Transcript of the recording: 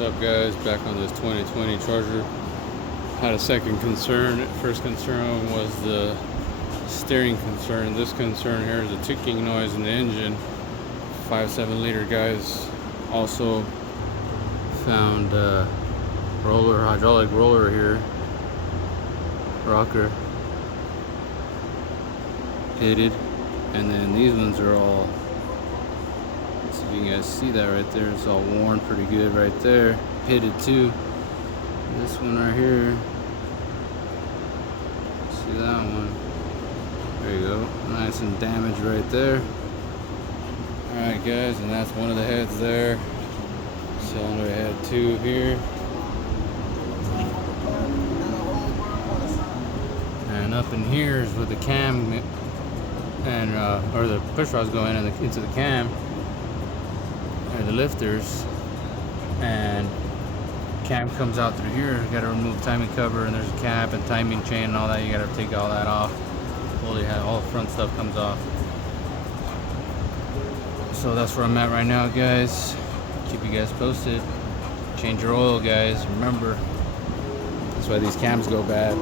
What's up, guys? Back on this 2020 Charger. Had a second concern. First concern was the steering concern. This concern here is a ticking noise in the engine. 5.7 liter, guys. Also found hydraulic roller here, rocker pitted, and then these ones are all, let's see if you guys see that right there, it's all worn pretty good right there, pitted too. This one right here, see that one, there you go, nice and damaged right there. Alright guys, and that's one of the heads there. Cylinder head 2 here, and up in here is where the cam and or the push rods go into the cam and the lifters, and cam comes out through here. You got to remove timing cover, and there's a cap and timing chain and all that. You got to take all that off. All the front stuff comes off. So that's where I'm at right now, guys. Keep you guys posted. Change your oil, guys. Remember, that's why these cams go bad.